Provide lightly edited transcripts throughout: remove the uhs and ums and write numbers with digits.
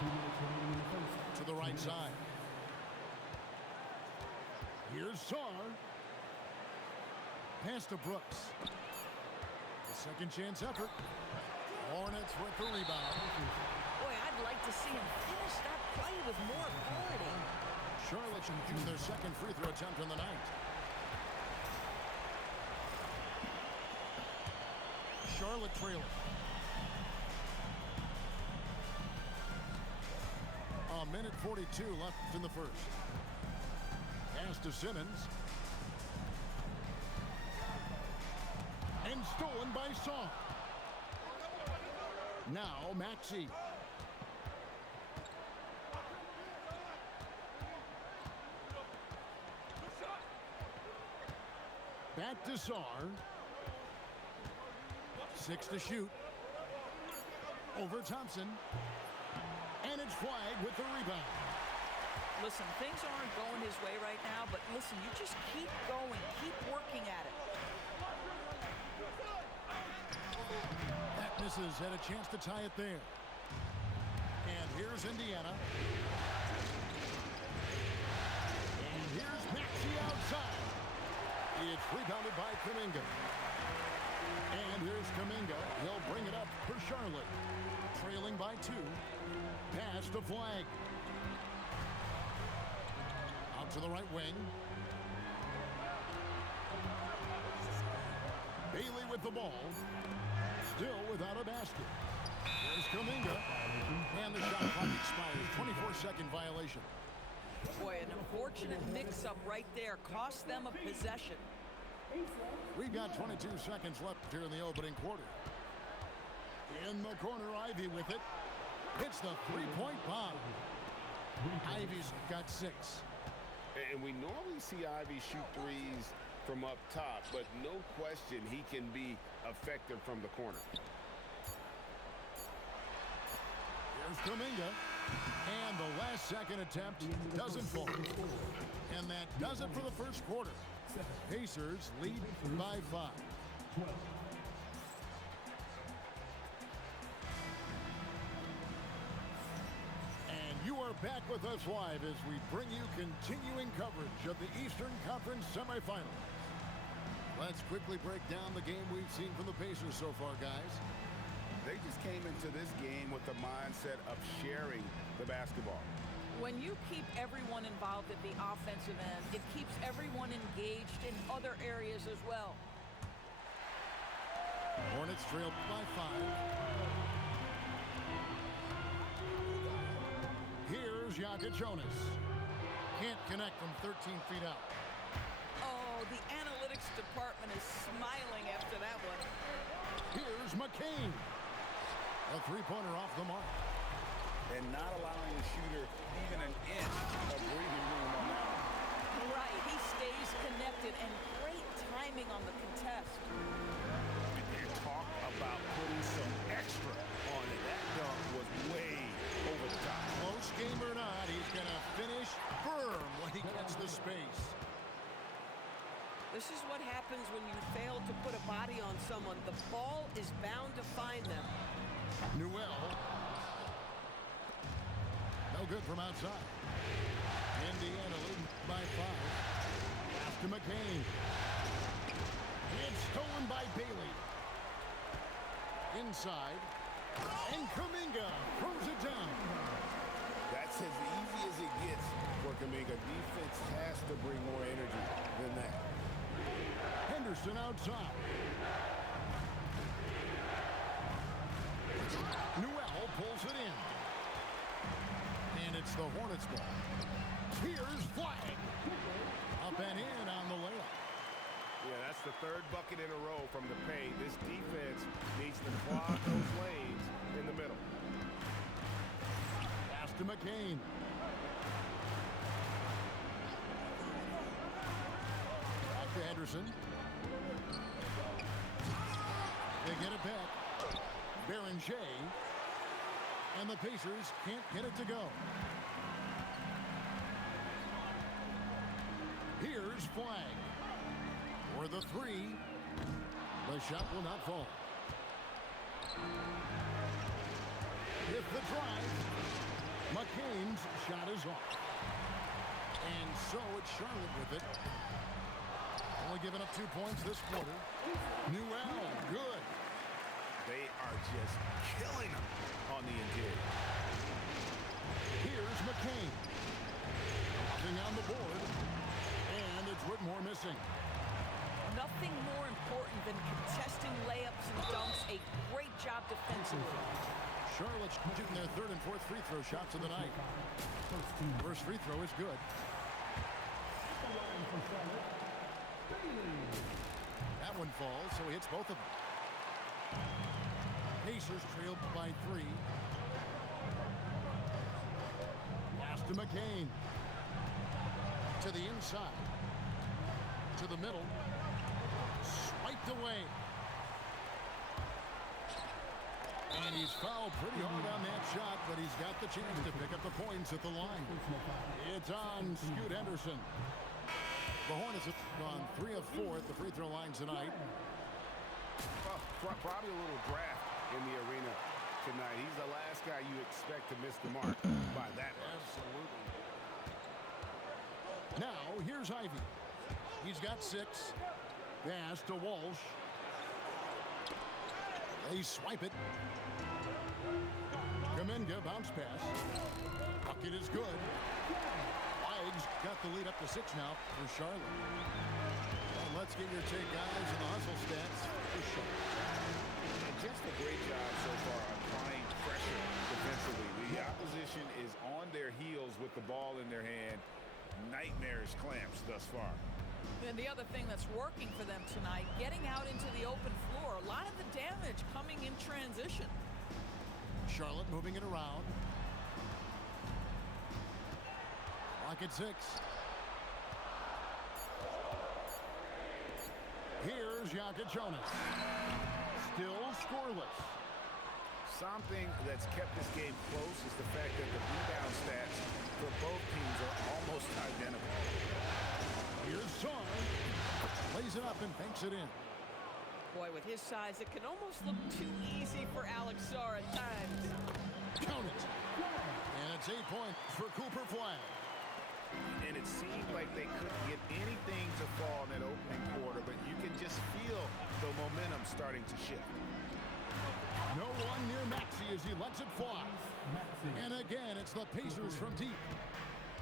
To the right side. Here's Sarr. Pass to Brooks. The second chance effort. Hornets with the rebound. Boy, I'd like to see him finish that play with more authority. Charlotte shoots their second free throw attempt on the night. Charlotte trailing. A minute 42 left in the first. Pass to Simmons. And stolen by Sarr. Now Maxey. Back to Sarr. 6 to shoot. Over Thompson. And it's flagged with the rebound. Listen, things aren't going his way right now, but listen, you just keep going. Keep working at it. That misses. Had a chance to tie it there. And here's Indiana. And here's Maxey outside. It's rebounded by Kuminga. And here's Kuminga. He'll bring it up for Charlotte. Trailing by 2. Pass to Flag. Out to the right wing. Bailey with the ball. Still without a basket. Here's Kuminga. And the shot clock expires. 24-second violation. Boy, an unfortunate mix-up right there. Cost them a possession. We've got 22 seconds left here in the opening quarter. In the corner, Ivy with it. Hits the three-point bomb. Ivy's got 6. And we normally see Ivy shoot threes from up top, but no question he can be effective from the corner. Here's Kuminga. And the last second attempt doesn't fall. And that does it for the first quarter. Pacers lead by 5. And you are back with us live as we bring you continuing coverage of the Eastern Conference semifinals. Let's quickly break down the game we've seen from the Pacers so far, guys. They just came into this game with the mindset of sharing the basketball. When you keep everyone involved at the offensive end, it keeps everyone engaged in other areas as well. Hornets trail by 5. Here's Jonas. Can't connect from 13 feet out. Oh, the analytics department is smiling after that one. Here's McCain. A three-pointer off the mark. And not allowing the shooter even an inch of breathing room on that. Right, he stays connected, and great timing on the contest. And talk about putting some extra on it. That dunk was way over the top. Close game or not, he's going to finish firm when he gets the space. This is what happens when you fail to put a body on someone. The ball is bound to find them. Newell. No good from outside. Indiana leading by 5. Pass to McCain. And stolen by Bailey. Inside. And Kuminga throws it down. That's as easy as it gets for Kuminga. Defense has to bring more energy than that. Henderson outside. Newell pulls it in. And it's the Hornets ball. Here's Flag. Up and in on the layup. Yeah, that's the third bucket in a row from the paint. This defense needs to clog those lanes in the middle. Pass to McCain. Back to Henderson. They get it back. Baron Shea. And the Pacers can't get it to go. Here's Flag. For the 3. The shot will not fall. With the drive. bounces off. And so it's Charlotte with it. Only giving up 2 points this quarter. Newell, good. They are just killing them on the interior. Here's McCain. Nothing on the board. And it's Whitmore missing. Nothing more important than contesting layups and dunks. A great job defensively. Charlotte's shooting their third and fourth free throw shots of the night. First free throw is good. That one falls, so he hits both of them. Pacers trailed by 3. Pass to McCain. To the inside. To the middle. Swiped away. And he's fouled pretty hard on that shot, but he's got the chance to pick up the points at the line. It's on Scoot Henderson. The Hornets have gone 3 of 4 at the free throw line tonight. Probably a little draft in the arena tonight. He's the last guy you expect to miss the mark by that much. Absolutely. Now, here's Ivy. He's got 6. Pass to Walsh. They swipe it. Kuminga bounce pass. Bucket is good. Wags got the lead up to 6 now for Charlotte. Well, let's get your take, guys, on the hustle stats for Charlotte. And just a great job so far applying pressure defensively. The opposition is on their heels with the ball in their hand. Nightmares clamps thus far. And the other thing that's working for them tonight, getting out into the open floor. A lot of the damage coming in transition. Charlotte moving it around. Clock at 6. Here's Jokic Jonas. Still scoreless. Something that's kept this game close is the fact that the rebound stats for both teams are almost identical. Here's Sarr. Lays it up and banks it in. Boy, with his size, it can almost look too easy for Alex Sarr at times. Count it. And it's 8 points for Cooper Flag. And it seemed like they couldn't get anything to fall in that opening quarter, but you can just feel the momentum starting to shift. No one near Maxey as he lets it fly. And again, it's the Pacers from deep.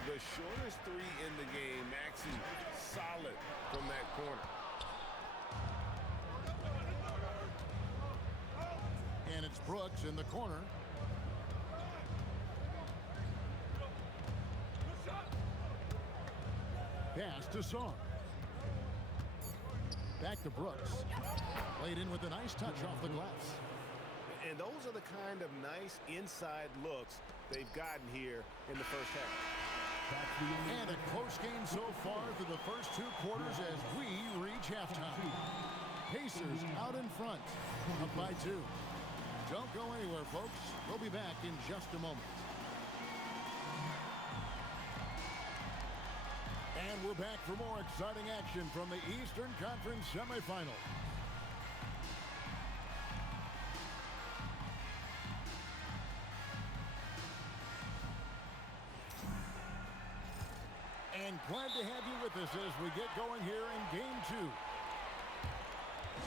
The shortest 3 in the game, Maxey solid from that corner. And it's Brooks in the corner. Pass to Sarr. Back to Brooks. Laid in with a nice touch off the glass. And those are the kind of nice inside looks they've gotten here in the first half. And a close game so far through the first 2 quarters as we reach halftime. Pacers out in front, up by 2. Don't go anywhere, folks. We'll be back in just a moment. And we're back for more exciting action from the Eastern Conference semifinal. And glad to have you with us as we get going here in Game 2.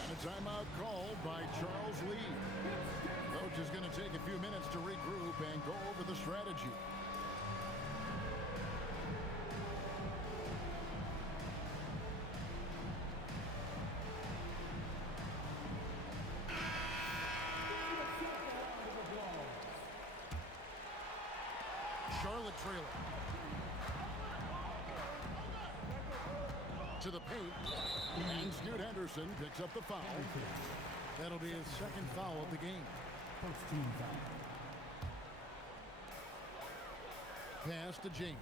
And a timeout called by Charles Lee. Coach is going to take a few minutes to regroup and go over the strategy. Charlotte trailer. To the paint. And Scoot Henderson picks up the foul. That'll be his 2nd foul of the game. First team foul. Pass to James.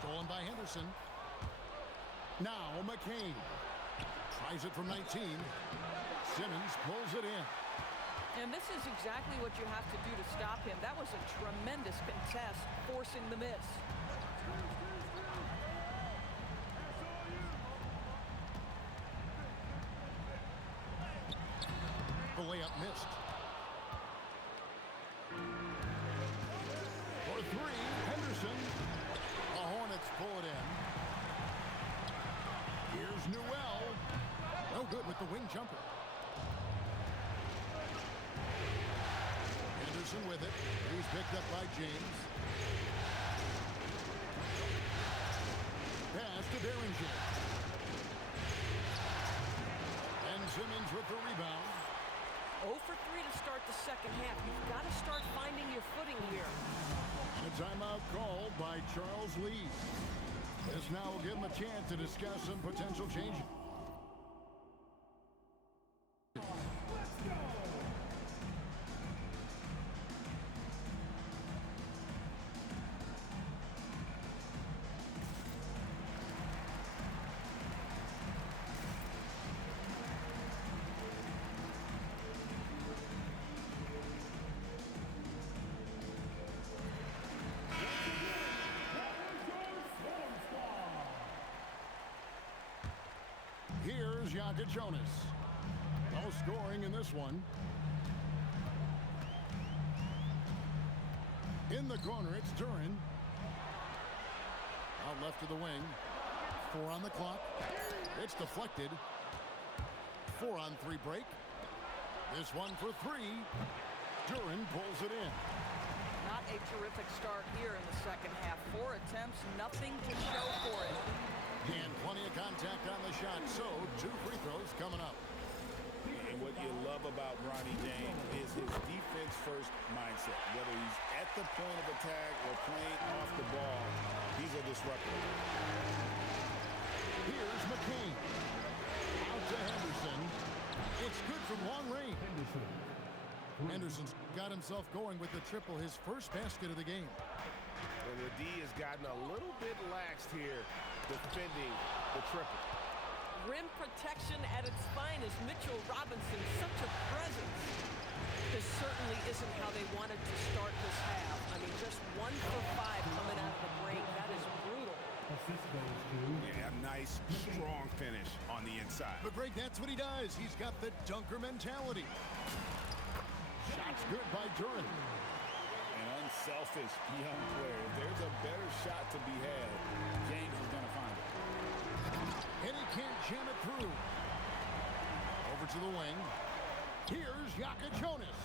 Stolen by Henderson. Now McCain. Tries it from 19. Simmons pulls it in. And this is exactly what you have to do to stop him. That was a tremendous contest, forcing the miss. The layup missed. For 3, Henderson a wing jumper. Henderson with it. He's picked up by James. Pass to Behringer. And Simmons with the rebound. 0 for 3 to start the second half. You've got to start finding your footing here. A timeout called by Charles Lee. This now will give him a chance to discuss some potential changes. Here's Yaka Jonas. No scoring in this one. In the corner, it's Duren. Out left to the wing. 4 on the clock. It's deflected. 4-on-3 break. This one for 3. Duren pulls it in. Not a terrific start here in the second half. 4 attempts, nothing to show for it. And plenty of contact on the shot, so 2 free throws coming up. And what you love about Bronny James is his defense-first mindset. Whether he's at the point of attack or playing off the ball, he's a disruptor. Here's McCain. Out to Henderson. It's good from long range. Henderson's got himself going with the triple, his first basket of the game. And the D has gotten a little bit laxed here defending the triple. Rim protection at its finest. Mitchell Robinson, such a presence. This certainly isn't how they wanted to start this half. I mean, just 1 for 5 coming out of the break. That is brutal. Yeah, a nice, strong finish on the inside. But Greg, that's what he does. He's got the dunker mentality. Shots good by Duren. An unselfish young player. If there's a better shot to be had, James is going to find it. And he can't jam it through. Over to the wing. Here's Yaka Jonas.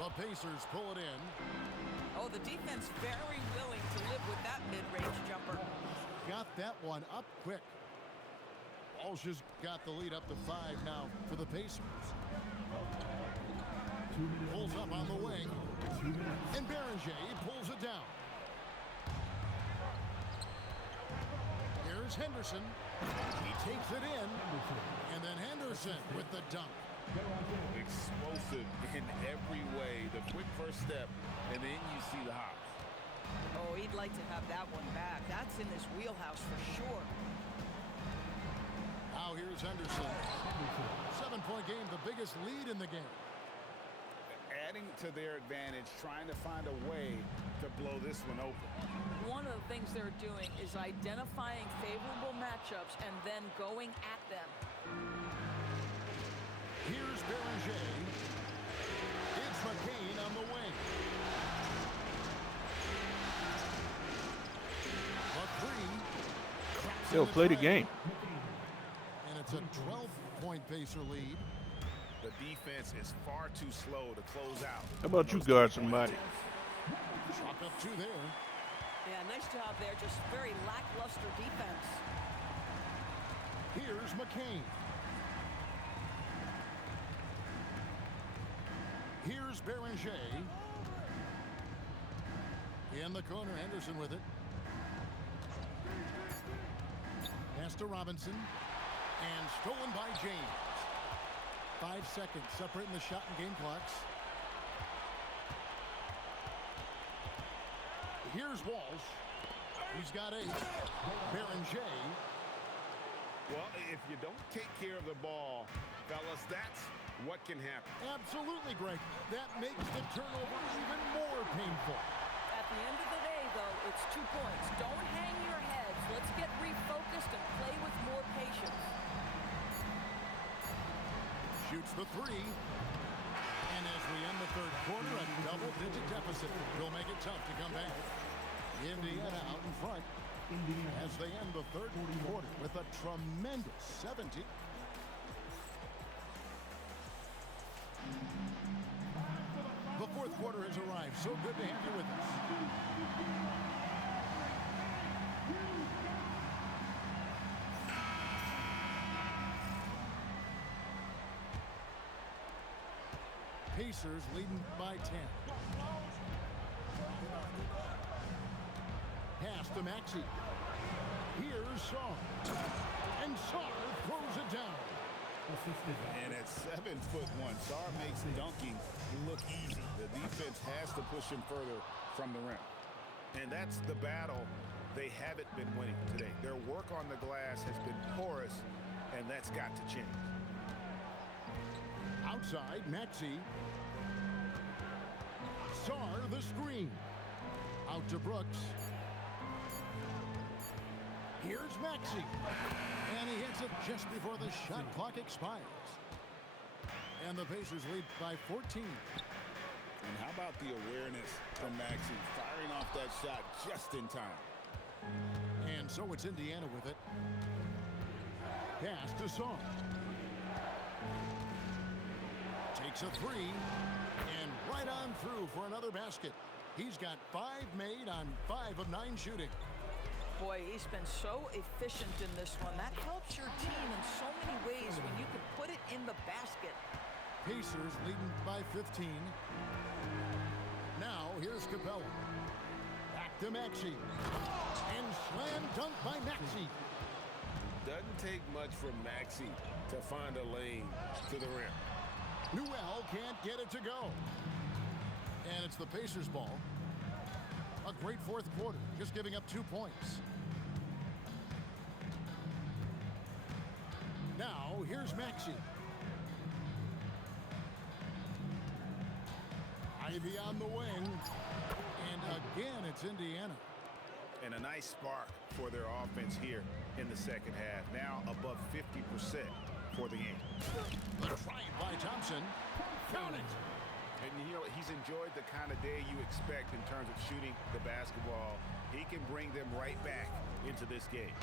The Pacers pull it in. Oh, the defense very willing to live with that mid-range jumper. Got that one up quick. Walsh has got the lead up to 5 now for the Pacers. Pulls up on the wing. And Behringer pulls it down. Here's Henderson. He takes it in. And then Henderson with the dunk. Explosive in every way. The quick first step, and then you see the hop. Oh, he'd like to have that one back. That's in his wheelhouse for sure. Now here's Henderson. 7-point game, the biggest lead in the game. Adding to their advantage, trying to find a way to blow this one open. One of the things they're doing is identifying favorable matchups and then going at them. Here's Behringer. It's McCain on the wing. A 3. They'll play the game. And it's a 12-point Pacer lead. The defense is far too slow to close out. How about you guard somebody? Chalk up 2 there. Yeah, nice job there. Just very lackluster defense. Here's McCain. Here's Behringer. In the corner, Henderson with it. Pass to Robinson. And stolen by James. 5 seconds separating the shot and game clocks. Here's Walsh. He's got 8. Behringer. Well, if you don't take care of the ball, fellas, that's what can happen. Absolutely, Greg. That makes the turnover even more painful. At the end of the day, though, it's 2 points. Don't hang your heads. Let's get refocused and play with more patience. Shoots the 3. And as we end the third quarter, a double-digit deficit will make it tough to come back. Indiana out in front as they end the third quarter with a tremendous 17. quarter has arrived. So good to have you with us. Pacers leading by 10. Pass to Maxey. Here's Sarr. And Sarr throws it down. And at 7'1", Sarr makes dunking look easy. The defense has to push him further from the rim. And that's the battle they haven't been winning today. Their work on the glass has been porous, and that's got to change. Outside, Maxey. Sarr the screen. Out to Brooks. Here's Maxey. And he hits it just before the shot clock expires. And the Pacers lead by 14. And how about the awareness from Maxey, firing off that shot just in time. And so it's Indiana with it. Pass to Sarr. Takes a three. And right on through for another basket. He's got 5 made on 5 of 9 shooting. Boy, he's been so efficient in this one. That helps your team in so many ways when you can put it in the basket. Pacers leading by 15. Now here's Capella. Back to Maxey. And slam dunk by Maxey. Doesn't take much from Maxey to find a lane to the rim. Newell can't get it to go. And it's the Pacers ball. A great fourth quarter, just giving up 2 points. Now, here's Maxey. Ivy on the wing. And again, it's Indiana. And a nice spark for their offense here in the second half. Now above 50% for the game. The try by Thompson. Found it. And you know, he's enjoyed the kind of day you expect in terms of shooting the basketball. He can bring them right back into this game.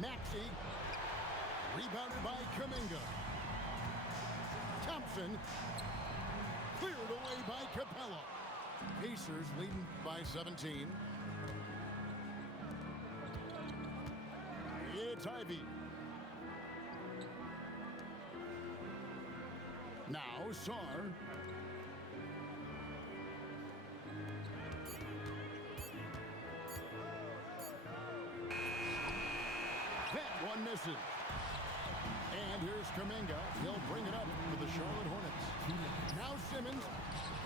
Maxey. Rebounded by Kuminga. Thompson. Cleared away by Capella. Pacers leading by 17. It's Ivy. Now Sarr. That one misses. And here's Kuminga. He'll bring it up for the Charlotte Hornets. Now Simmons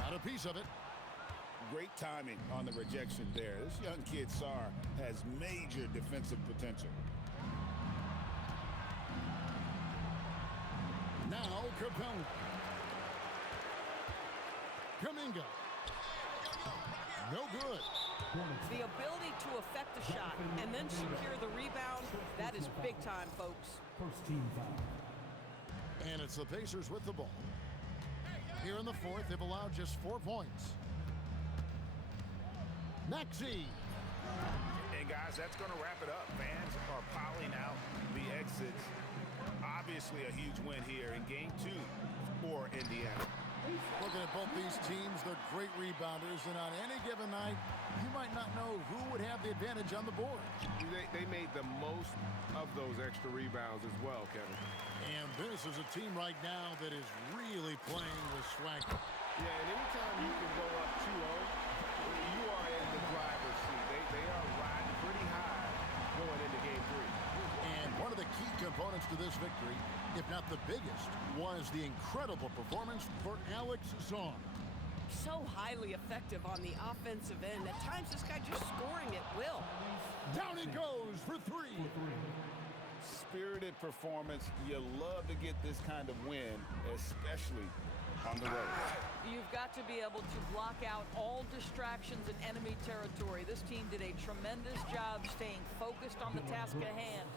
got a piece of it. Great timing on the rejection there. This young kid, Sarr, has major defensive potential. Now Capella. Kuminga. No good. The ability to affect a shot and then secure the rebound, that is big time, folks. First team foul. And it's the Pacers with the ball. Here in the fourth, they've allowed just 4 points. Maxey. And guys, that's going to wrap it up. Fans are piling out the exits. Obviously a huge win here in game 2 for Indiana. Looking at both these teams, they're great rebounders, and on any given night, you might not know who would have the advantage on the board. They made the most of those extra rebounds as well, Kevin. And this is a team right now that is really playing with swagger. Yeah, and anytime you can go up 2-0, you are in the driver's seat. They are riding pretty high going into game 3. And one of the key components to this victory, if not the biggest, was the incredible performance for Alex Sarr. So highly effective on the offensive end. At times, this guy just scoring at will. Down it goes for 3. Spirited performance. You love to get this kind of win, especially on the road. You've got to be able to block out all distractions in enemy territory. This team did a tremendous job staying focused on the task at hand.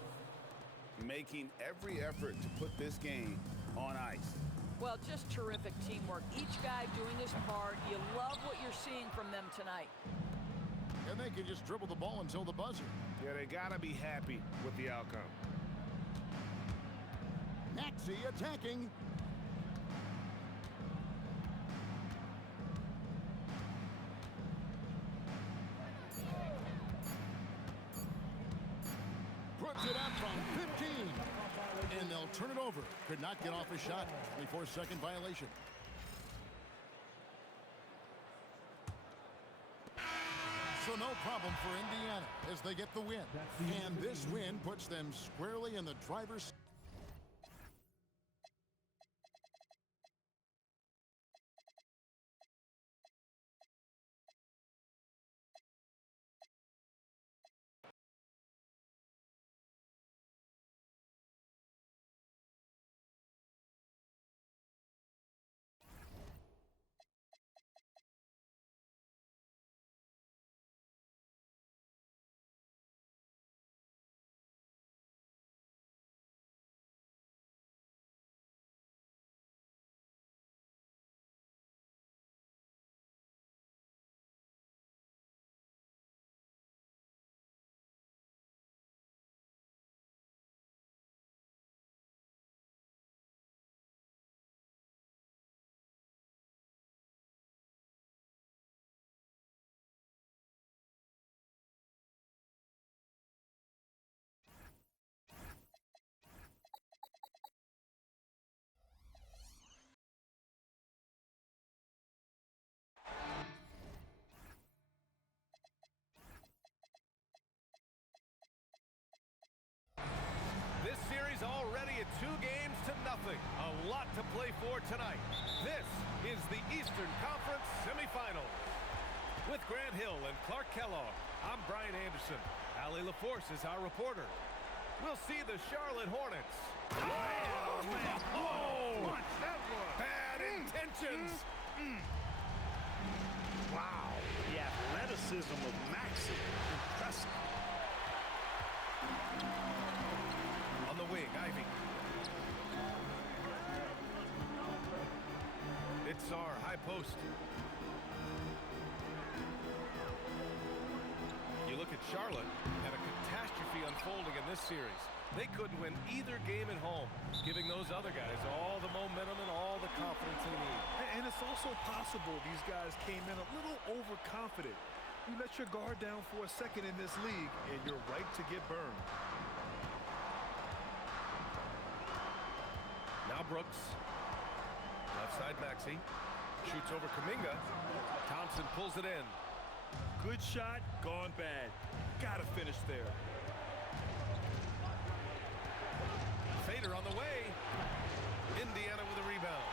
Making every effort to put this game on ice. Well, just terrific teamwork. Each guy doing his part. You love what you're seeing from them tonight. And they can just dribble the ball until the buzzer. Yeah, they got to be happy with the outcome. Maxey attacking. puts it up from 15. And they'll turn it over. Could not get off a shot. 24-second violation. So no problem for Indiana as they get the win. And this win puts them squarely in the driver's seat. This series already at 2 games to nothing. A lot to play for tonight. This is the Eastern Conference semifinals. With Grant Hill and Clark Kellogg, I'm Brian Anderson. Allie LaForce is our reporter. We'll see the Charlotte Hornets. Oh, man. Whoa! That was Bad intentions. Wow. The athleticism of Maxey. Impressive. On the wing, Ivy. It's our high post. You look at Charlotte and a catastrophe unfolding in this series. They couldn't win either game at home, giving those other guys all the momentum and all the confidence they need. And it's also possible these guys came in a little overconfident. You let your guard down for a second in this league, and you're right to get burned. Now Brooks. Left side Maxey. Shoots over Kuminga. Thompson pulls it in. Good shot, gone bad. Gotta finish there. Fader on the way. Indiana with a rebound.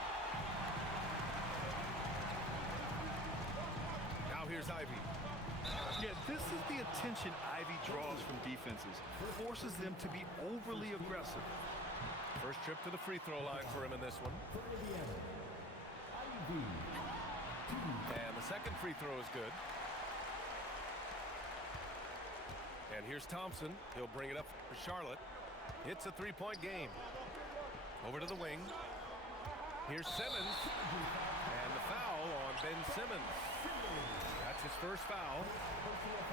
Now here's Ivy. Yeah, this is the attention Ivy draws from defenses. Forces them to be overly aggressive. First trip to the free throw line for him in this one. And the second free throw is good. And here's Thompson. He'll bring it up for Charlotte. It's a three-point game. Over to the wing. Here's Simmons. And the foul on Ben Simmons. That's his first foul.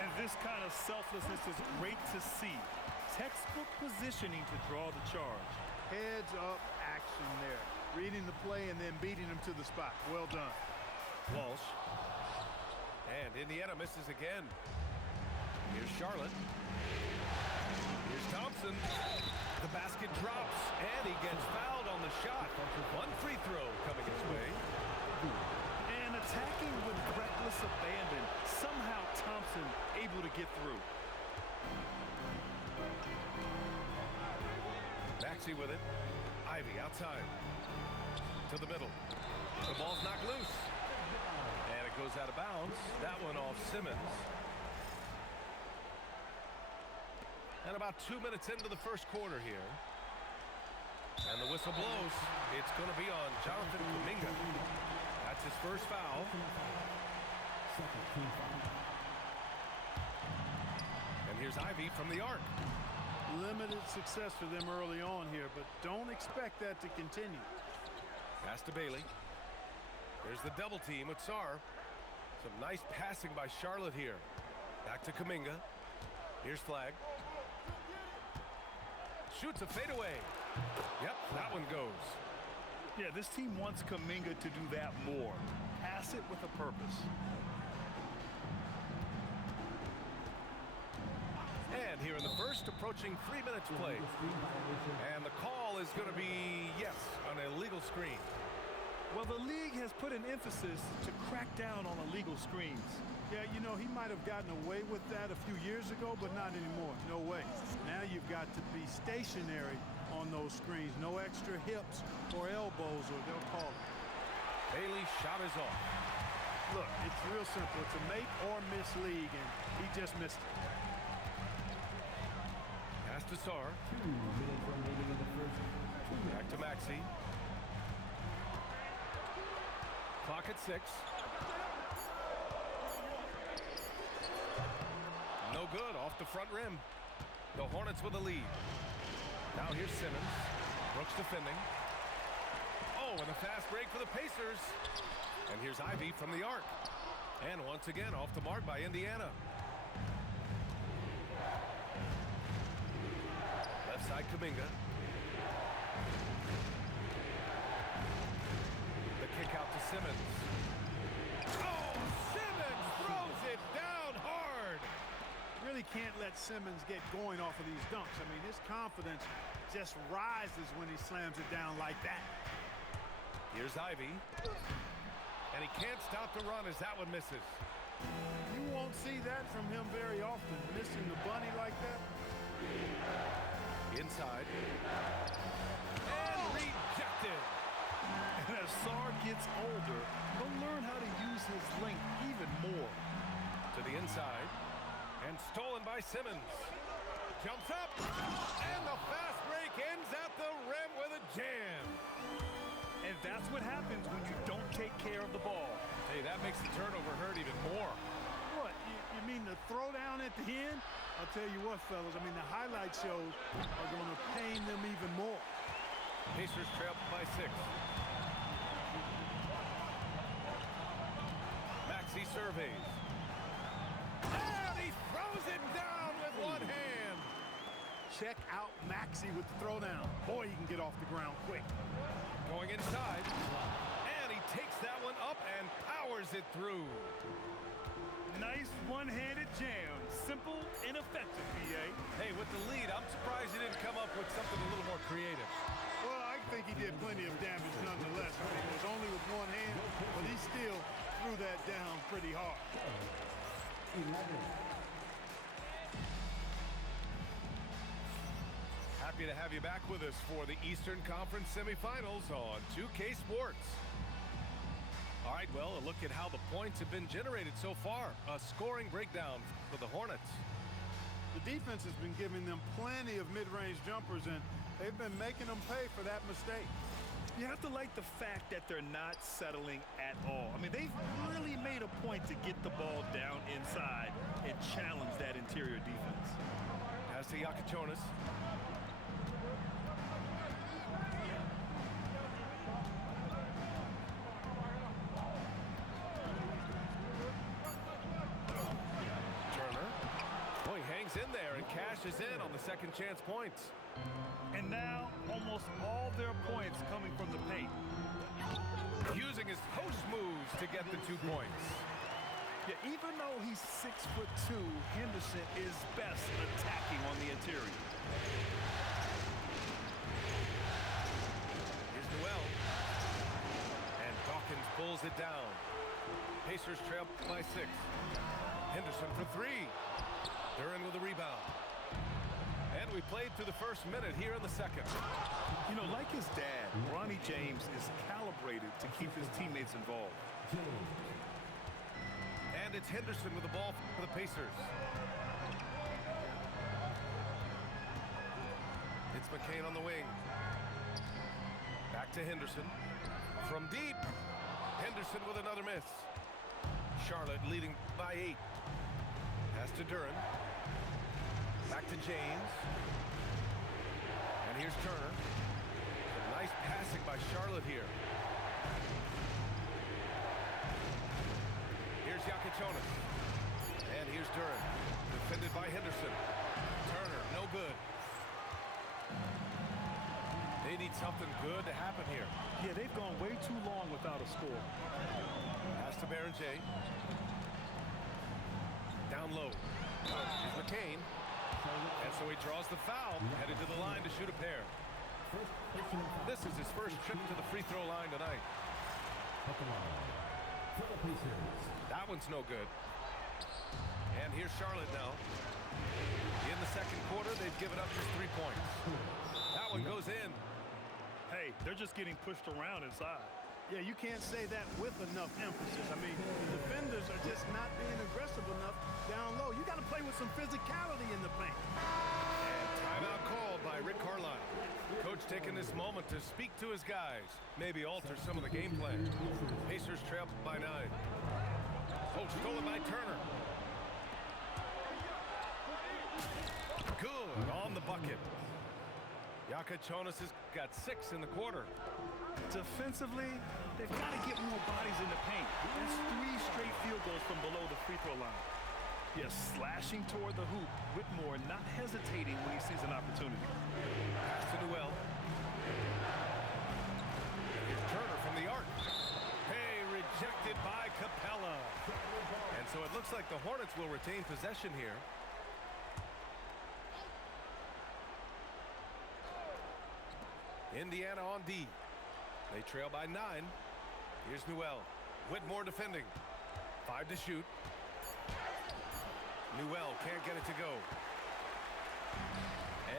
And this kind of selflessness is great to see. Textbook positioning to draw the charge. heads up action there. Reading the play and then beating him to the spot. Well done. Walsh. And Indiana misses again. Here's Charlotte. Here's Thompson. The basket drops, and he gets fouled on the shot. One free throw coming his way. And attacking with reckless abandon. Somehow Thompson able to get through. Maxey with it. Ivy outside. To the middle. The ball's knocked loose. And it goes out of bounds. That one off Simmons. And about 2 minutes into the first quarter here. And the whistle blows. It's going to be on Jonathan Kuminga. That's his first foul. And here's Ivy from the arc. Limited success for them early on here, but don't expect that to continue. Pass to Bailey. There's the double team with Sarr. Some nice passing by Charlotte here. Back to Kuminga. Here's Flag. Shoots a fadeaway. Yep, that one goes. Yeah, this team wants Kuminga to do that more. Pass it with a purpose. And And here in the first, approaching 3 minutes played. And the call is going to be, yes, an illegal screen. Well, the league has put an emphasis to crack down on illegal screens. Yeah, you know, he might have gotten away with that a few years ago, but not anymore. No way. Now you've got to be stationary on those screens. No extra hips or elbows, or they'll call it. Bailey's shot is off. Look, it's real simple. It's a make or miss league, and he just missed it. Pass to Sarr. Back to Maxey. Clock at 6. No good, off the front rim. The Hornets with the lead. Now here's Simmons. Brooks defending. Oh, and a fast break for the Pacers. And here's Ivy from the arc. And once again, off the mark by Indiana. Left side, Kuminga. The kick out to Simmons. Oh, Simmons throws it down hard. Really can't let Simmons get going off of these dunks. I mean, his confidence just rises when he slams it down like that. Here's Ivy. And he can't stop the run as that one misses. You won't see that from him very often, missing the bunny like that. Inside. And rejected. And as Sarr gets older, he'll learn how to use his length even more. To the inside. And stolen by Simmons. Jumps up. And the fast break ends at the rim with a jam. And that's what happens when you don't take care of the ball. Hey, that makes the turnover hurt even more. What, you mean the throwdown at the end? I'll tell you what, fellas, I mean, the highlight shows are going to pain them even more. Pacers trail by 6. Maxey surveys. And he throws it down with one hand. Check out Maxey with the throwdown. Boy, he can get off the ground quick. Going inside. And he takes that one up and powers it through. Nice one-handed jam. Simple and effective, B.A. Hey, with the lead, I'm surprised he didn't come up with something a little more creative. Well, I think he did plenty of damage nonetheless. I mean, it was only with one hand, but he still threw that down pretty hard. Happy to have you back with us for the Eastern Conference semifinals on 2K Sports. All right, well, a look at how the points have been generated so far. A scoring breakdown for the Hornets. The defense has been giving them plenty of mid-range jumpers, and they've been making them pay for that mistake. You have to like the fact that they're not settling at all. I mean, they've really made a point to get the ball down inside and challenge that interior defense. Pass to Yakichonis. In there and cashes in on the second chance points. And now almost all their points coming from the paint. Using his post moves to get the 2 points. Yeah, even though he's 6'2", Henderson is best attacking on the interior. Here's Noel. And Dawkins pulls it down. Pacers trail by 6. Henderson for 3. Duran with the rebound. And we played through the first minute here in the second. You know, like his dad, Ronnie James is calibrated to keep his teammates involved. And it's Henderson with the ball for the Pacers. It's McCain on the wing. Back to Henderson. From deep. Henderson with another miss. Charlotte leading by 8. Pass to Duran. Back to James. And here's Turner. Some nice passing by Charlotte here. Here's Yakichonis. And here's Duran. Defended by Henderson. Turner, no good. They need something good to happen here. Yeah, they've gone way too long without a score. Pass to Baron J. Down low. Here's McCain. And so he draws the foul, headed to the line to shoot a pair. This is his first trip to the free throw line tonight. That one's no good. And here's Charlotte now. In the second quarter, they've given up just 3 points. That one goes in. Hey, they're just getting pushed around inside. Yeah, you can't say that with enough emphasis. I mean, the defenders are just not being aggressive enough down low. You got to play with some physicality in the paint. And timeout called by Rick Carlisle. Coach taking this moment to speak to his guys, maybe alter some of the game plan. Pacers trail by 9. Oh, stolen by Turner. Good on the bucket. Yakachonis has got 6 in the quarter. Defensively, they've got to get more bodies in the paint. That's 3 straight field goals from below the free throw line. Yes, slashing toward the hoop. Whitmore not hesitating when he sees an opportunity. Pass to Newell. Here's Turner from the arc. Hey, rejected by Capella. And so it looks like the Hornets will retain possession here. Indiana on D. They trail by 9. Here's Newell. Whitmore defending. 5 to shoot. Newell can't get it to go.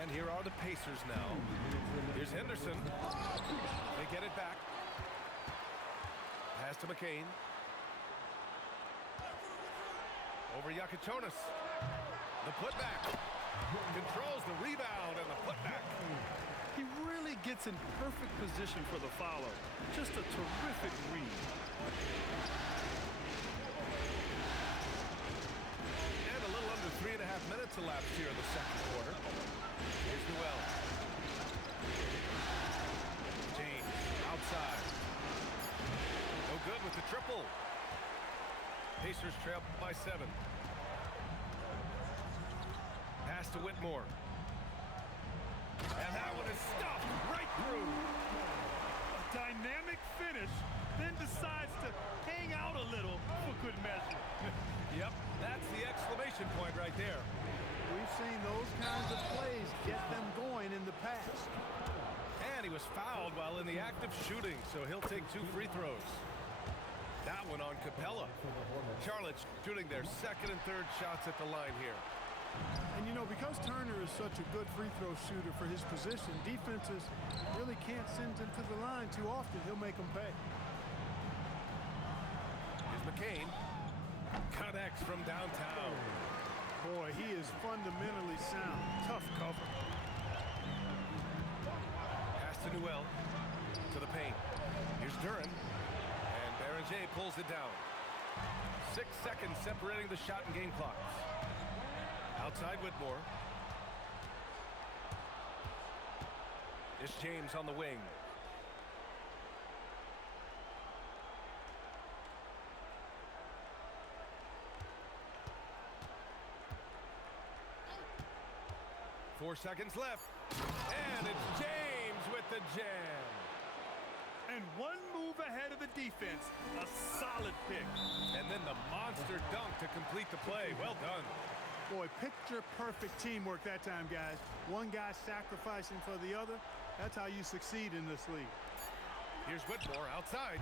And here are the Pacers now. Here's Henderson. They get it back. Pass to McCain. Over Yakachonis. The putback. Controls the rebound and the putback. He really gets in perfect position for the follow. Just a terrific read. And a little under 3.5 minutes elapsed here in the second quarter. Here's Newell. James outside. No good with the triple. Pacers trail by 7. Pass to Whitmore. And that one is stuffed right through. A dynamic finish, then decides to hang out a little for good measure. Yep, that's the exclamation point right there. We've seen those kinds of plays get them going in the past. And he was fouled while in the act of shooting, so he'll take 2 free throws. That one on Capella. Charlotte's shooting their second and third shots at the line here. And you know, because Turner is such a good free throw shooter for his position, defenses really can't send him to the line too often. He'll make them pay. Here's McCain. Connects from downtown. Boy, he is fundamentally sound. Tough cover. Pass to Newell. To the paint. Here's Duran. And Berenger pulls it down. 6 seconds separating the shot and game clocks. Outside Whitmore. It's James on the wing. Four seconds left. And it's James with the jam. And one move ahead of the defense. A solid pick. And then the monster dunk to complete the play. Well done. Boy, picture-perfect teamwork that time, guys. One guy sacrificing for the other. That's how you succeed in this league. Here's Whitmore outside.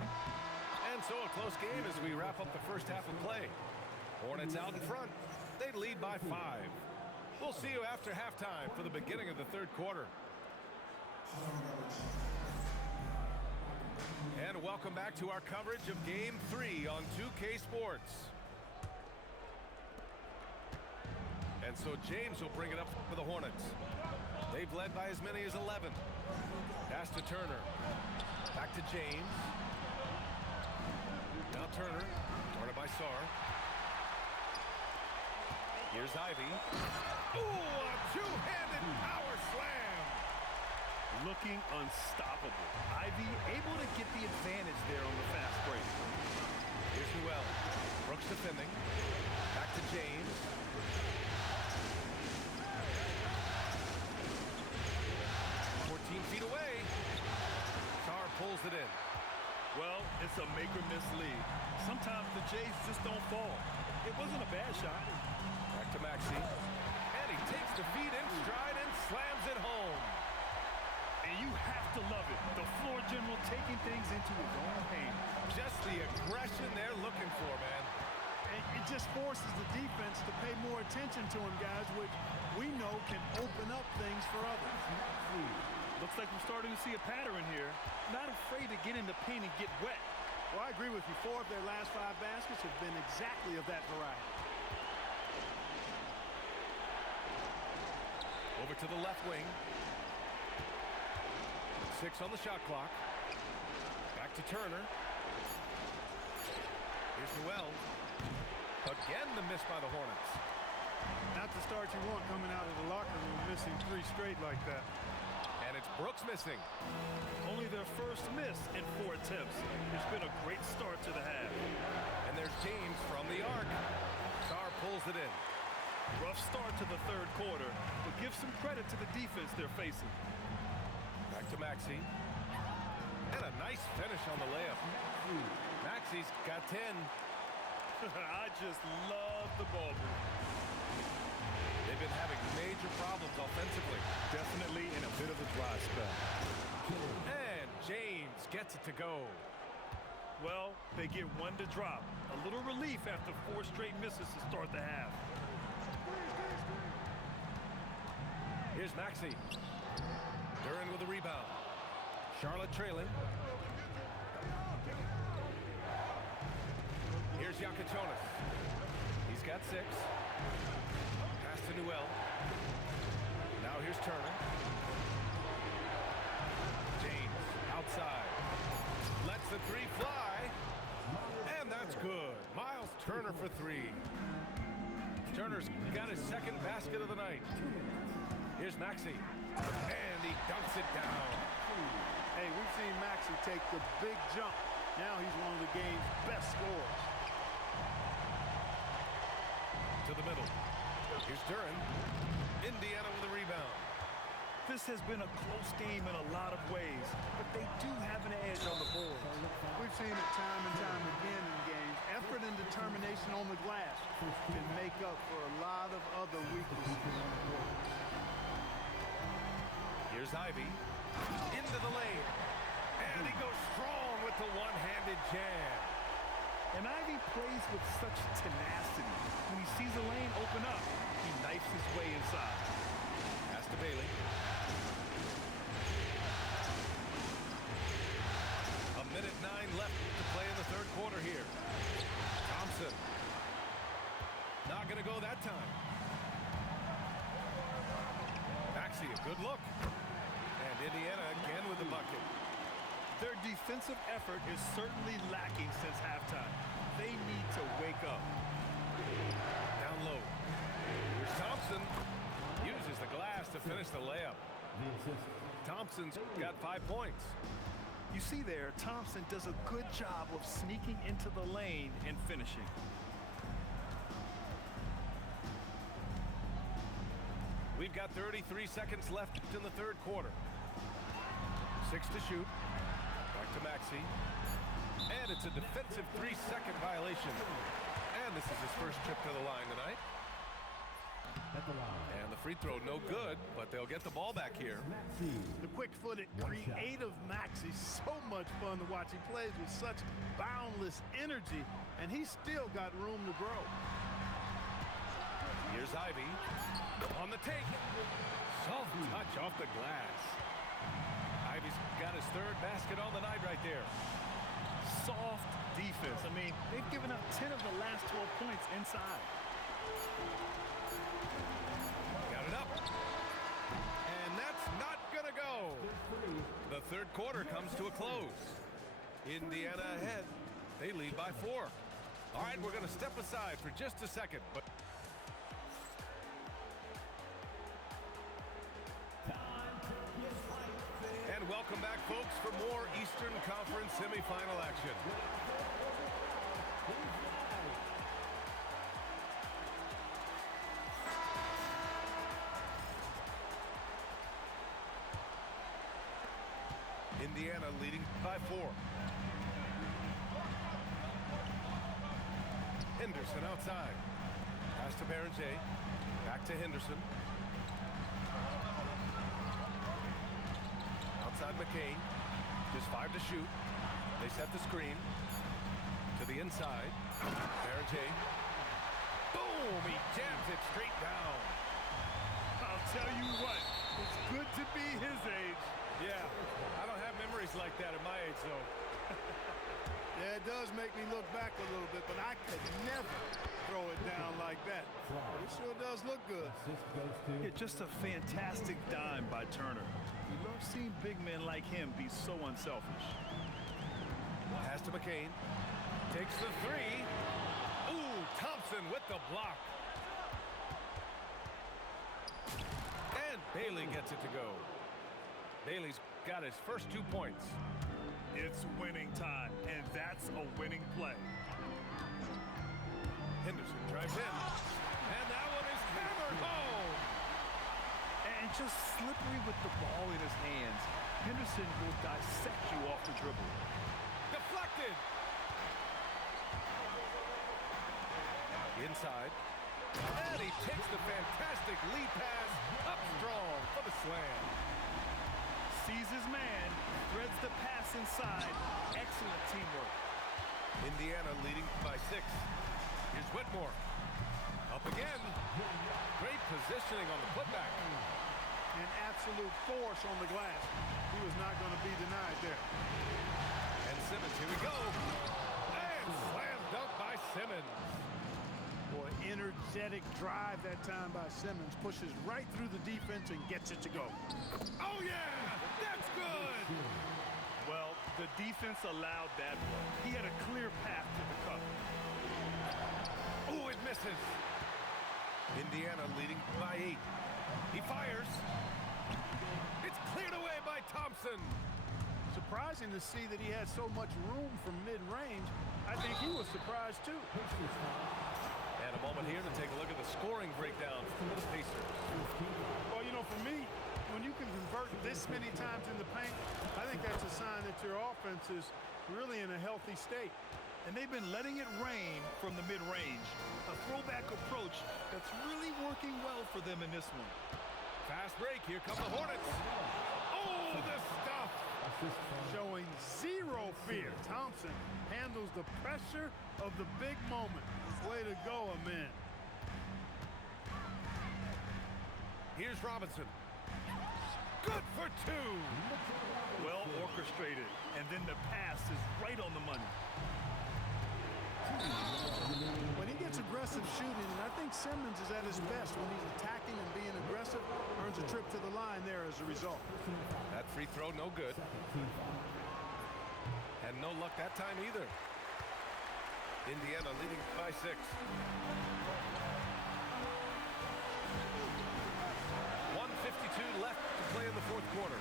And so a close game as we wrap up the first half of play. Hornets out in front. They lead by 5. We'll see you after halftime for the beginning of the third quarter. And welcome back to our coverage of Game 3 on 2K Sports. And so James will bring it up for the Hornets. They've led by as many as 11. Pass to Turner. Back to James. Now Turner. Guarded by Sarr. Here's Ivy. Ooh, a two-handed power slam. Looking unstoppable. Ivy able to get the advantage there on the fast break. Here's Newell. Brooks defending. Back to James. 14 feet away. Sarr pulls it in. Well, it's a make-or-miss lead. Sometimes the Jays just don't fall. It wasn't a bad shot. Back to Maxey. And he takes the feed in stride and slams it home. And you have to love it. The floor general taking things into his own hands. Just the aggression they're looking for, man. And it just forces the defense to pay more attention to him, guys, which we know can open up things for others. Looks like we're starting to see a pattern here. Not afraid to get in the paint and get wet. Well, I agree with you. 4 of their last 5 baskets have been exactly of that variety. Over to the left wing. 6 on the shot clock. Back to Turner. Here's Noel. Again the miss by the Hornets. Not the start you want coming out of the locker room, missing 3 straight like that. And it's Brooks missing. Only their first miss in 4 attempts. It's been a great start to the half. And there's James from the arc. Sarr pulls it in. Rough start to the third quarter, but give some credit to the defense they're facing. Back to Maxey. And a nice finish on the layup. Maxey's got 10. I just love the ball move. They've been having major problems offensively. Definitely in a bit of a dry spell. And James gets it to go. Well, they get 1 to drop. A little relief after 4 straight misses to start the half. Here's Maxey. Duran with a rebound. Charlotte trailing. Here's Yakuchonis. He's got 6. Pass to Noel. Now here's Turner. James outside. Lets the 3 fly. And that's good. Miles Turner for 3. Turner's got his 2nd basket of the night. Here's Maxey. And he dunks it down. Hey, we've seen Maxey take the big jump. Now he's one of the game's best scorers. To the middle. Here's Duran. Indiana with a rebound. This has been a close game in a lot of ways, but they do have an edge on the board. We've seen it time and time again in games. Effort and determination on the glass can make up for a lot of other weaknesses on the board. Here's Ivy. Into the lane. And he goes strong with the one-handed jam. And Ivy plays with such tenacity. When he sees a lane open up, he knifes his way inside. Pass to Bailey. A minute 9 left to play in the third quarter here. Thompson. Not going to go that time. Maxey, a good look. And Indiana again with the bucket. Their defensive effort is certainly lacking since halftime. They need to wake up. Down low. Here's Thompson. Uses the glass to finish the layup. Thompson's got 5 points. You see there, Thompson does a good job of sneaking into the lane and finishing. We've got 33 seconds left in the third quarter. 6 to shoot. Back to Maxey. And it's a defensive 3-second violation. And this is his first trip to the line tonight. And the free throw no good, but they'll get the ball back here. The quick-footed, creative Maxey, so much fun to watch. He plays with such boundless energy, and he's still got room to grow. Here's Ivy. On the take. Soft touch off the glass. Ivy's got his 3rd basket on the night right there. Soft defense. I mean, they've given up 10 of the last 12 points inside. Got it up. And that's not going to go. The third quarter comes to a close. Indiana ahead. They lead by 4. All right, we're going to step aside for just a second. But and welcome back, folks, for more Eastern Conference semifinal action. Indiana leading by 4. Henderson outside. Pass to Berenger. Back to Henderson. Outside McCain. Just 5 to shoot. They set the screen. To the inside. Berenger. Boom! He jams it straight down. I'll tell you what, it's good to be his age. Yeah, I don't have memories like that at my age, though. Yeah, it does make me look back a little bit, but I could never throw it down like that. But it sure does look good. Yeah, just a fantastic dime by Turner. We love seeing big men like him be so unselfish. Pass to McCain. Takes the three. Ooh, Thompson with the block. And Bailey gets it to go. Bailey's got his first 2 points. It's winning time, and that's a winning play. Henderson drives in. And that one is hammered home. And just slippery with the ball in his hands. Henderson will dissect you off the dribble. Deflected. Inside. And he takes the fantastic lead pass up strong for the slam. Sees his man, threads the pass inside. Excellent teamwork. Indiana leading by 6. Here's Whitmore. Up again. Great positioning on the putback. An absolute force on the glass. He was not going to be denied there. And Simmons, here we go. And slam dunk by Simmons. Boy, energetic drive that time by Simmons. Pushes right through the defense and gets it to go. Oh, yeah! That's good! Well, the defense allowed that one. He had a clear path to the cup. Oh, it misses. Indiana leading by 8. He fires. It's cleared away by Thompson. Surprising to see that he had so much room from mid-range. I think he was surprised, too. And a moment here to take a look at the scoring breakdown for the Pacers. Well, you know, for me, when you can convert this many times in the paint, I think that's a sign that your offense is really in a healthy state. And they've been letting it rain from the mid-range. A throwback approach that's really working well for them in this one. Fast break. Here come the Hornets. Oh, the stuff. Showing zero fear. Thompson handles the pressure of the big moment. Way to go, Amin. Here's Robinson. Good for 2. Well orchestrated. And then the pass is right on the money. When he gets aggressive shooting, and I think Simmons is at his best when he's attacking and being aggressive, earns a trip to the line there as a result. That free throw, no good. And no luck that time either. Indiana leading by 6. 1:52 left to play in the 4th quarter.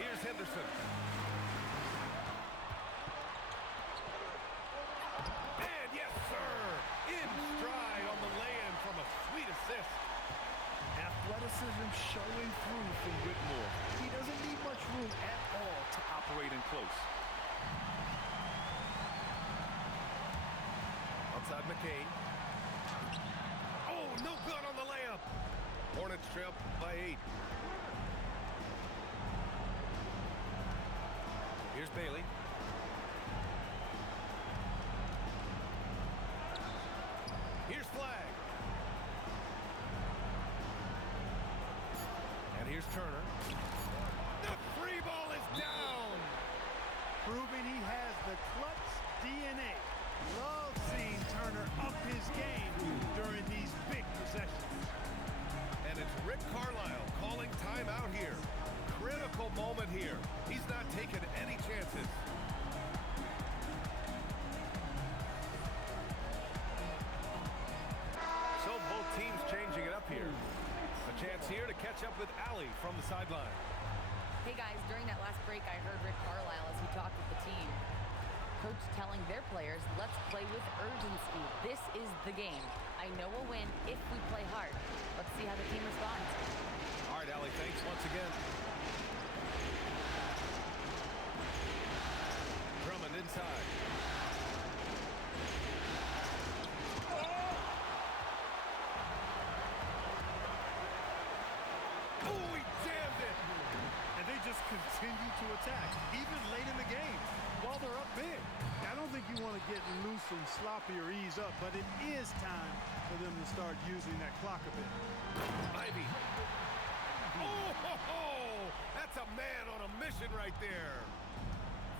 Here's Henderson. And yes, sir! In stride on the lay-in from a sweet assist. Athleticism showing through from Whitmore. He doesn't need much room at all to operate in close. Outside McCain. Oh, no good on the layup. Hornets trail by 8. Here's Bailey. Here's Flag. And here's Turner. The free ball is down. Proving he has the clutch DNA. Love seeing Turner up his game during these big possessions. And it's Rick Carlisle calling timeout here. Critical moment here. He's not taking any chances. So both teams changing it up here. A chance here to catch up with Allie from the sideline. Hey guys, during that last break, I heard Rick Carlisle as he talked with the team. Coach telling their players, let's play with urgency. This is the game. I know we'll win if we play hard. Let's see how the team responds. All right, Allie, thanks once again. Drummond inside. getting loose and sloppy or ease up, but it is time for them to start using that clock a bit. Ivy. Oh, that's a man on a mission right there.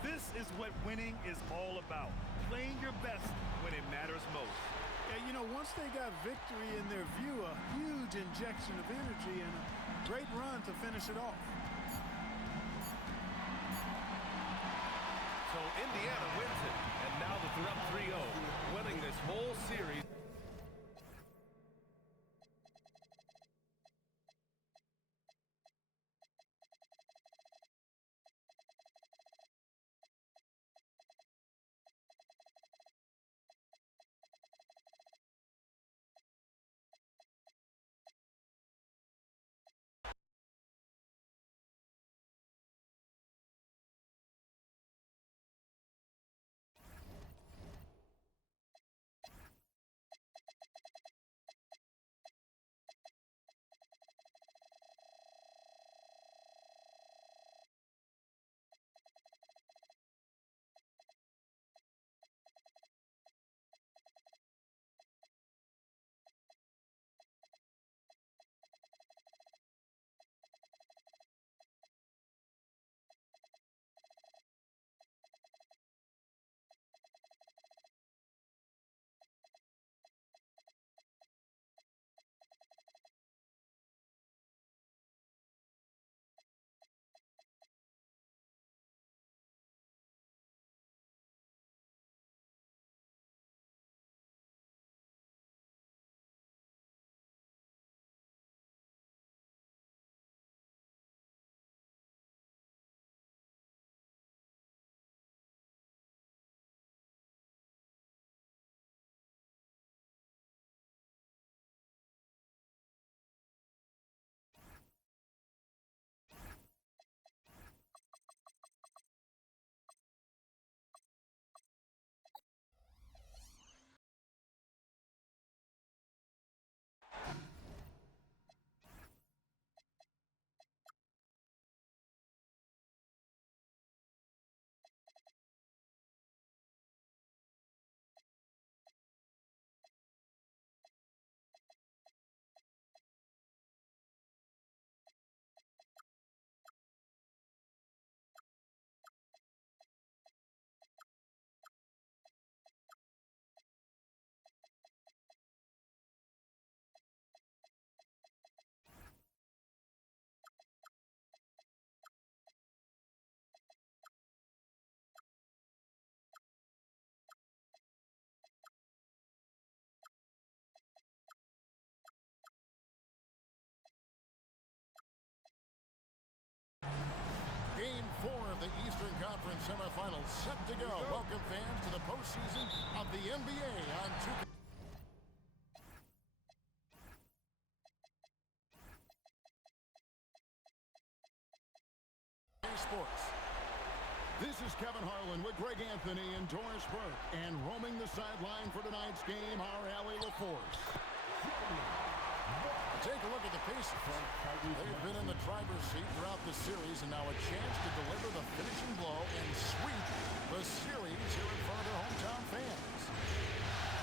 This is what winning is all about. Playing your best when it matters most. Yeah, you know, once they got victory in their view, a huge injection of energy and a great run to finish it off. So Indiana wins it, and now that they're up 3-0, winning this whole series. Game 4 of the Eastern Conference semifinals set to go. Welcome fans to the postseason of the NBA on 2K. Sports. This is Kevin Harlan with Greg Anthony and Doris Burke. And roaming the sideline for tonight's game, our Allie LaForce. Take a look at the Pacers. They've been in the driver's seat throughout the series, and now a chance to deliver the finishing blow and sweep the series here in front of their hometown fans.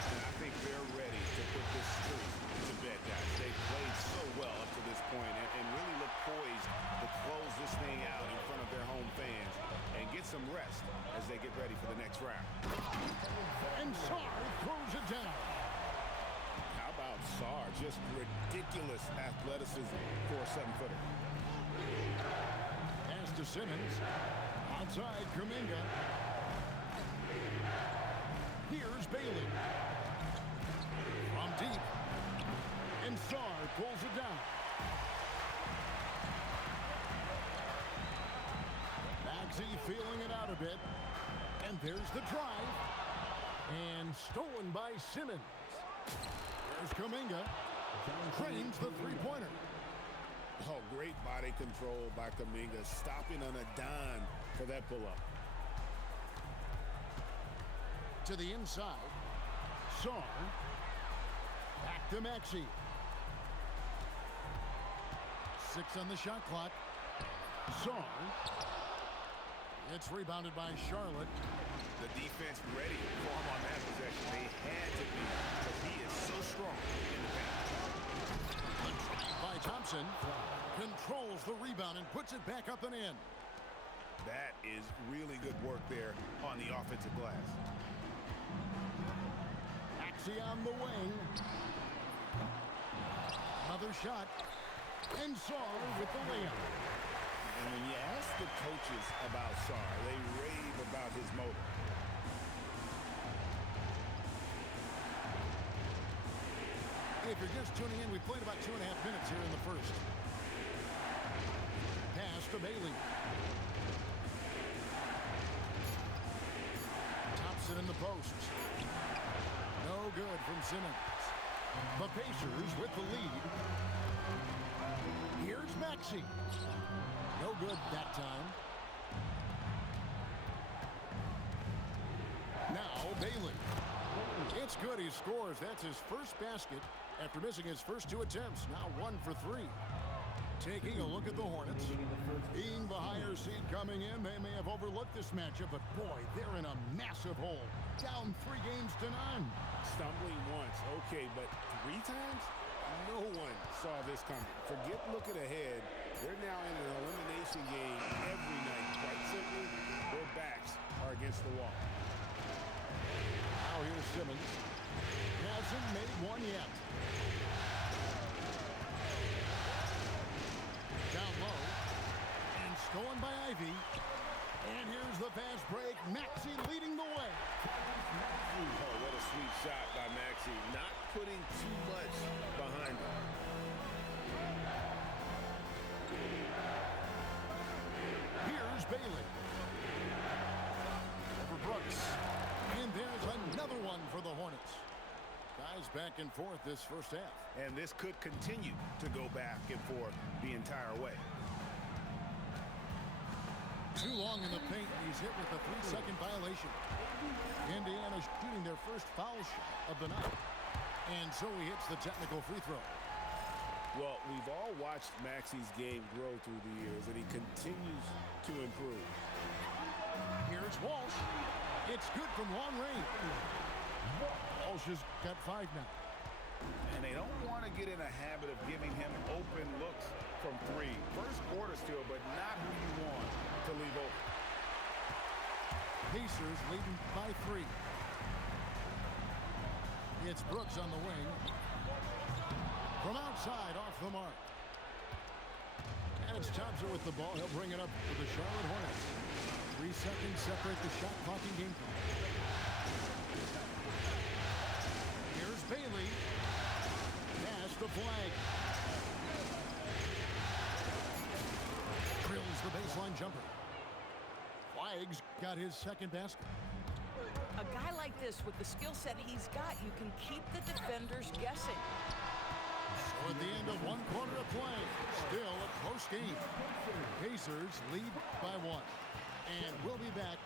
And I think they're ready to put this streak to bed, guys. They've played so well up to this point and really look poised to close this thing out in front of their home fans and get some rest as they get ready for the next round. And Sarr throws it down. How about Sarr? Just ridiculous athleticism for a 7-footer. Pass to Simmons. Outside, Kuminga. Here's Bailey. From deep. And Sarr pulls it down. Maxey feeling it out a bit. And there's the drive. And stolen by Simmons. There's Kuminga. Trains the three-pointer. Oh, great body control by Kuminga, stopping on a dime for that pull-up. To the inside. Sarr. Back to Maxey. 6 on the shot clock. Sarr. It's rebounded by Charlotte. The defense ready for him on that possession. They had to be because he is so strong in the paint. By Thompson. Controls the rebound and puts it back up and in. That is really good work there on the offensive glass. Maxey on the wing. Another shot. And Sarr with the layup. And when you ask the coaches about Sarr, they rave about his motor. If you're just tuning in, we played about 2.5 minutes here in the first. Pass to Bailey. Thompson in the post. No good from Simmons. The Pacers with the lead. Here's Maxey. No good that time. Now Bailey. It's good. He scores. That's his first basket after missing his first 2 attempts. Now 1 for 3. Taking a look at the Hornets. Being the higher seed coming in, they may have overlooked this matchup, but boy, they're in a massive hole. Down 3 games to none. Stumbling once, okay, but 3 times? No one saw this coming. Forget looking ahead. They're now in an elimination game every night. Quite simply, their backs are against the wall. Now here's Simmons. Hasn't made one yet. Down low. And stolen by Ivy. And here's the fast break. Maxey leading the way. Oh, what a sweet shot by Maxey. Not putting too much behind him. Here's Bailey. Over Brooks. And there's another one for the Hornets. Guys back and forth this first half. And this could continue to go back and forth the entire way. Too long in the paint, and he's hit with a 3-second violation. Indiana shooting their first foul shot of the night. And so he hits the technical free throw. Well, we've all watched Maxey's game grow through the years, and he continues to improve. Here's Walsh. It's good from long range. Walsh has got 5 now. And they don't want to get in a habit of giving him open looks from 3. First quarter still, but not who you want to leave open. Pacers leading by 3. It's Brooks on the wing. From outside, off the mark. And it's Thompson with the ball. He'll bring it up for the Charlotte Hornets. 3 seconds separate the shot clock and game clock. Here's Bailey. Pass the flag. Drills the baseline jumper. Flag's got his second basket. A guy like this, with the skill set he's got, you can keep the defenders guessing. So at the end of 1 quarter of play, still a close game. Pacers lead by 1. And we'll be back.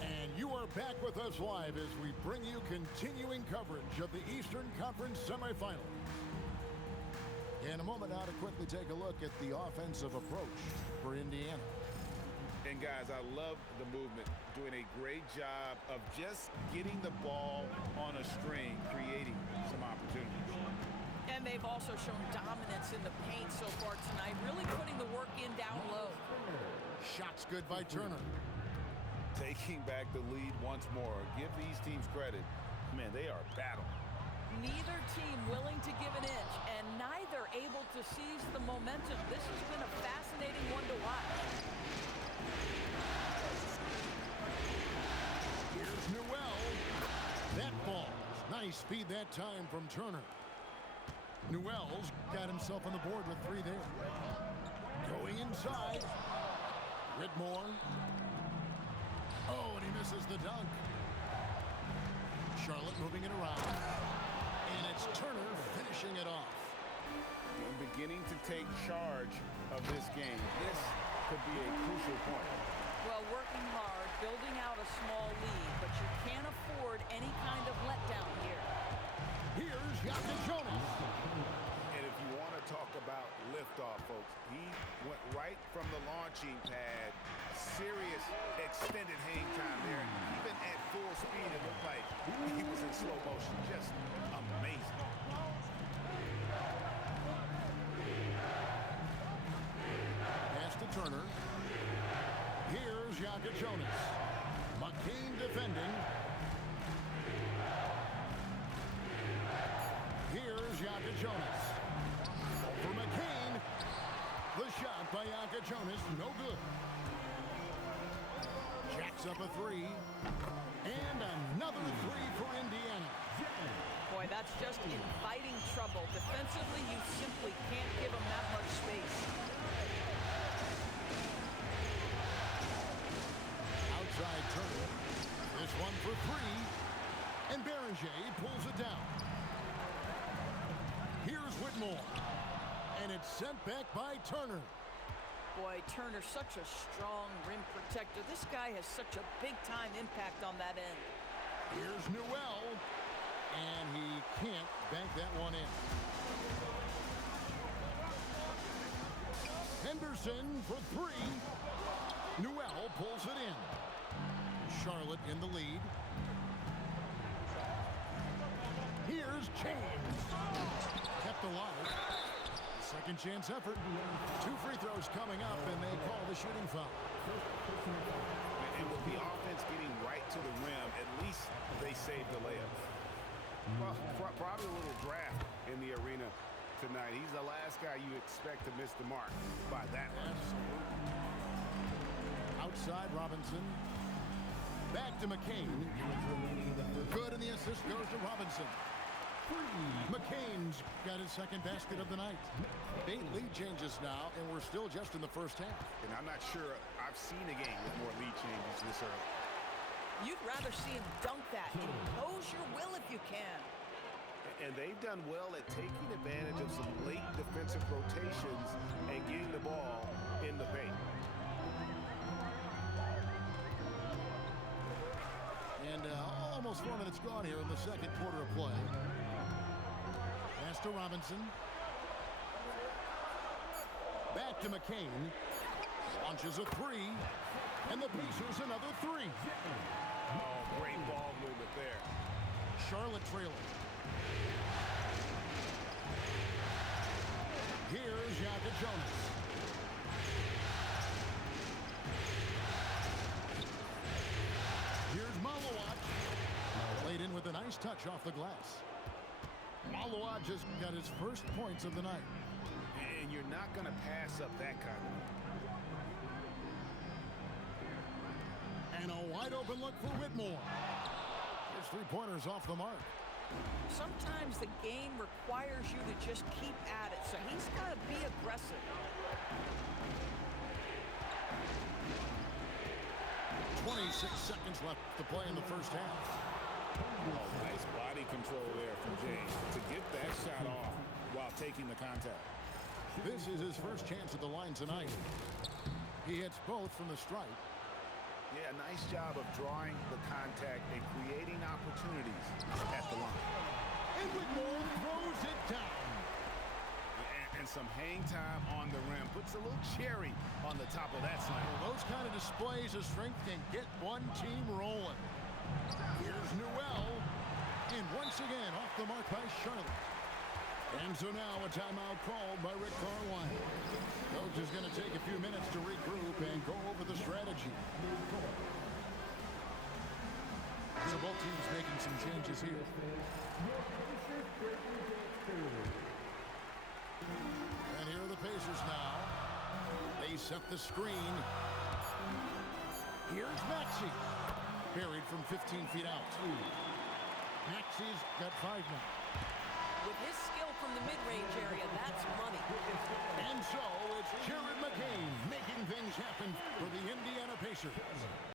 And you are back with us live as we bring you continuing coverage of the Eastern Conference semifinals. In a moment now to quickly take a look at the offensive approach for Indiana. And guys, I love the movement. Doing a great job of just getting the ball on a string, creating some opportunities. And they've also shown dominance in the paint so far tonight, really putting the work in down low. Shots good by Turner. Taking back the lead once more. Give these teams credit. Man, they are battling. Neither team willing to give an inch, and neither able to seize the momentum. This has been a fascinating one to watch. Here's Newell. That ball. Nice speed that time from Turner. Newell's got himself on the board with 3 there. Going inside. Whitmore. Oh, and he misses the dunk. Charlotte moving it around. And it's Turner finishing it off. And beginning to take charge of this game. This could be a crucial point. Well, working hard, building out a small lead, but you can't afford any kind of letdown here. Here's Jonas. And if you want to about liftoff, folks. He went right from the launching pad. Serious extended hang time there. Even at full speed, it looked like he was in slow motion. Just amazing. Pass to Turner. Here's Yaka Jonas. McCain defending. Here's Yaka Jonas. For McCain. The shot by Yaka Jonas, no good. Jacks up a three. And another three for Indiana. Boy, that's just inviting trouble. Defensively, you simply can't give them that much space. Outside Turner. This one for three. And Beringer pulls it down. Here's Whitmore. And it's sent back by Turner. Boy, Turner, such a strong rim protector. This guy has such a big-time impact on that end. Here's Newell. And he can't bank that one in. Henderson for three. Newell pulls it in. Charlotte in the lead. Here's James. Kept alive. Second chance effort. 2 free throws coming up, and they call the shooting foul. And with the offense getting right to the rim, at least they saved the layup. Well, probably a little draft in the arena tonight. He's the last guy you expect to miss the mark by that much. Outside Robinson. Back to McCain. Good, and the assist goes to Robinson. McCain's got his second basket of the night. 8 lead changes now, and we're still just in the first half. And I'm not sure I've seen a game with more lead changes this early. You'd rather see him dunk that. Impose your will if you can. And they've done well at taking advantage of some late defensive rotations and getting the ball in the paint. And almost 4 minutes gone here in the second quarter of play. Pass to Robinson. Back to McCain. Launches a three. And the Pacers another three. Oh, great ball movement there. Charlotte trailing. Here's Yaka Jonas. Here's Malawat. Laid in with a nice touch off the glass. Malawat just got his first points of the night. And you're not going to pass up that kind of thing. And a wide open look for Whitmore. His 3-pointers off the mark. Sometimes the game requires you to just keep at it, so he's got to be aggressive. 26 seconds left to play in the first half. Oh, nice body control there from James to get that shot off while taking the contact. This is his first chance at the line tonight. He hits both from the stripe. Yeah, nice job of drawing the contact and creating opportunities at the line. And Whitmore throws it down. And some hang time on the rim. Puts a little cherry on the top of that sign. Those kind of displays of strength can get one team rolling. Here's Newell. And once again, off the mark by Charlotte. And so now a timeout called by Rick Carlisle. Coach is going to take a few minutes to regroup and go over the strategy. So both teams making some changes here. And here are the Pacers now. They set the screen. Here's Maxey. Buried from 15 feet out. Maxey's got 5 now. With his skill from the mid-range area, that's money. And so it's Jared McCain making things happen for the Indiana Pacers.